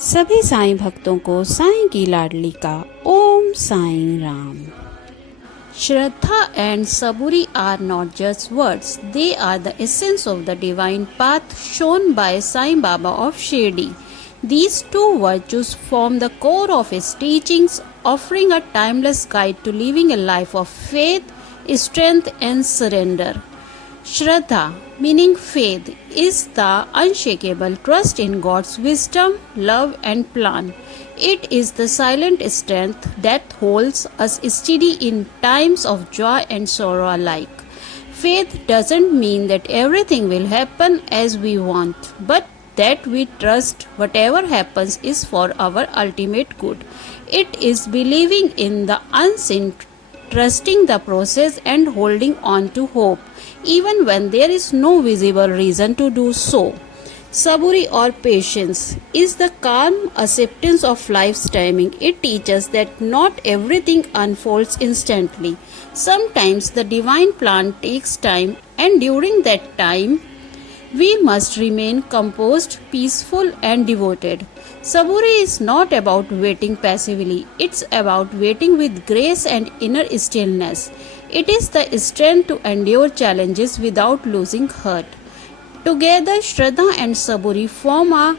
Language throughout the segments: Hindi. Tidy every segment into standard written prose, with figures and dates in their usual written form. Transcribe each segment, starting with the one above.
सभी साईं भक्तों को साईं की लाडली का Om Sai Ram. Shraddha and Saburi are not just words, they are the essence of the divine path shown by Sai Baba of Shirdi. These two virtues form the core of his teachings, offering a timeless guide to living a life of faith, strength, and surrender. Shraddha, meaning faith, is the unshakable trust in God's wisdom, love, and plan. It is the silent strength that holds us steady in times of joy and sorrow alike. Faith doesn't mean that everything will happen as we want, but that we trust whatever happens is for our ultimate good. It is believing in the unseen, trusting the process, and holding on to hope, even when there is no visible reason to do so. Saburi or patience is the calm acceptance of life's timing. It teaches that not everything unfolds instantly. Sometimes the divine plan takes time, and during that time, we must remain composed, peaceful, and devoted. Saburi is not about waiting passively, it's about waiting with grace and inner stillness. It is the strength to endure challenges without losing heart. Together, Shraddha and Saburi form a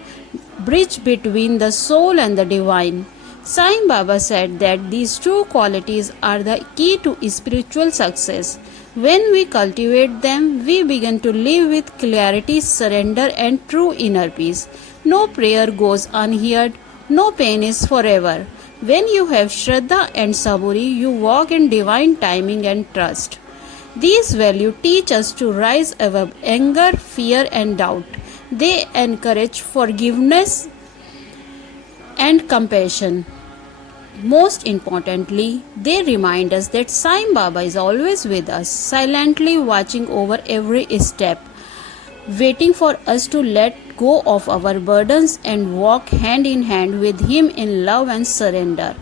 bridge between the soul and the divine. Sai Baba said that these two qualities are the key to spiritual success. When we cultivate them, we begin to live with clarity, surrender, and true inner peace. No prayer goes unheard, no pain is forever. When you have Shraddha and Saburi, you walk in divine timing and trust. These values teach us to rise above anger, fear, and doubt. They encourage forgiveness and compassion. Most importantly, they remind us that Sai Baba is always with us, silently watching over every step, waiting for us to let go of our burdens and walk hand in hand with Him in love and surrender.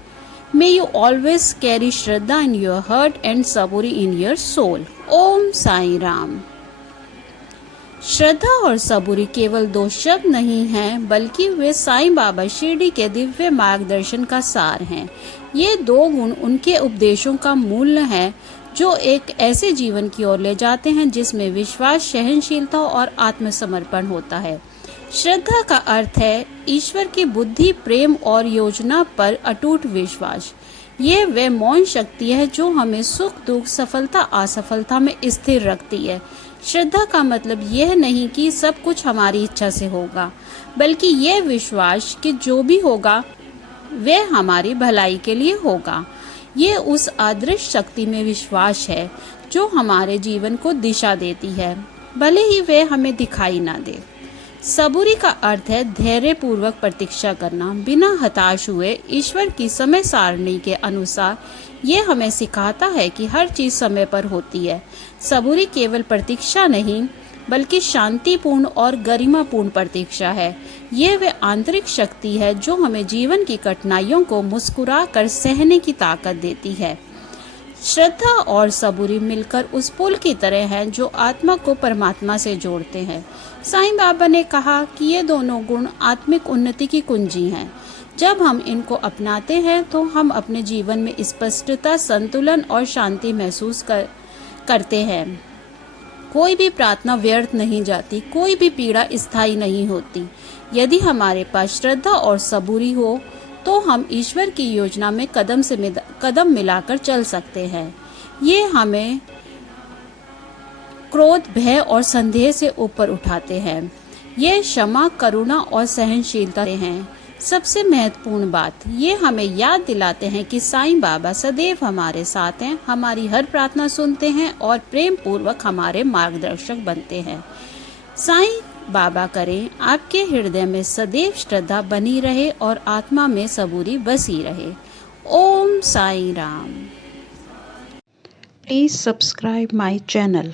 May you always carry Shraddha in your heart and Saburi in your soul. Om Sai Ram। श्रद्धा और सबूरी केवल दो शब्द नहीं हैं, बल्कि वे साईं बाबा शिरडी के दिव्य मार्गदर्शन का सार हैं। ये दो गुण उनके उपदेशों का मूल्य है जो एक ऐसे जीवन की ओर ले जाते हैं जिसमें विश्वास, सहनशीलता और आत्मसमर्पण होता है। श्रद्धा का अर्थ है ईश्वर की बुद्धि, प्रेम और योजना पर अटूट विश्वास। ये वह मौन शक्ति है जो हमें सुख दुख, सफलता असफलता में स्थिर रखती है। श्रद्धा का मतलब यह नहीं कि सब कुछ हमारी इच्छा से होगा, बल्कि यह विश्वास कि जो भी होगा वह हमारी भलाई के लिए होगा। ये उस अदृश्य शक्ति में विश्वास है जो हमारे जीवन को दिशा देती है, भले ही वह हमें दिखाई ना दे। सबूरी का अर्थ है धैर्य पूर्वक प्रतीक्षा करना, बिना हताश हुए ईश्वर की समय सारणी के अनुसार। ये हमें सिखाता है कि हर चीज समय पर होती है। सबूरी केवल प्रतीक्षा नहीं, बल्कि शांतिपूर्ण और गरिमापूर्ण प्रतीक्षा है। ये वह आंतरिक शक्ति है जो हमें जीवन की कठिनाइयों को मुस्कुरा कर सहने की ताकत देती है। श्रद्धा और सबूरी मिलकर उस पुल की तरह हैं जो आत्मा को परमात्मा से जोड़ते हैं। साईं बाबा ने कहा कि ये दोनों गुण आत्मिक उन्नति की कुंजी हैं। जब हम इनको अपनाते हैं तो हम अपने जीवन में स्पष्टता, संतुलन और शांति महसूस करते हैं। कोई भी प्रार्थना व्यर्थ नहीं जाती, कोई भी पीड़ा स्थायी नहीं होती। यदि हमारे पास श्रद्धा और सबूरी हो तो हम ईश्वर की योजना में कदम मिलाकर चल सकते हैं। ये हमें क्रोध, भय और संदेह से ऊपर उठाते हैं। ये क्षमा, करुणा और सहनशीलता हैं। सबसे महत्वपूर्ण बात, ये हमें याद दिलाते हैं कि साईं बाबा सदैव हमारे साथ हैं, हमारी हर प्रार्थना सुनते हैं और प्रेम पूर्वक हमारे मार्गदर्शक बनते हैं। साईं बाबा करें आपके हृदय में सदैव श्रद्धा बनी रहे और आत्मा में सबूरी बसी रहे। ओम Sai Ram. Please subscribe my channel.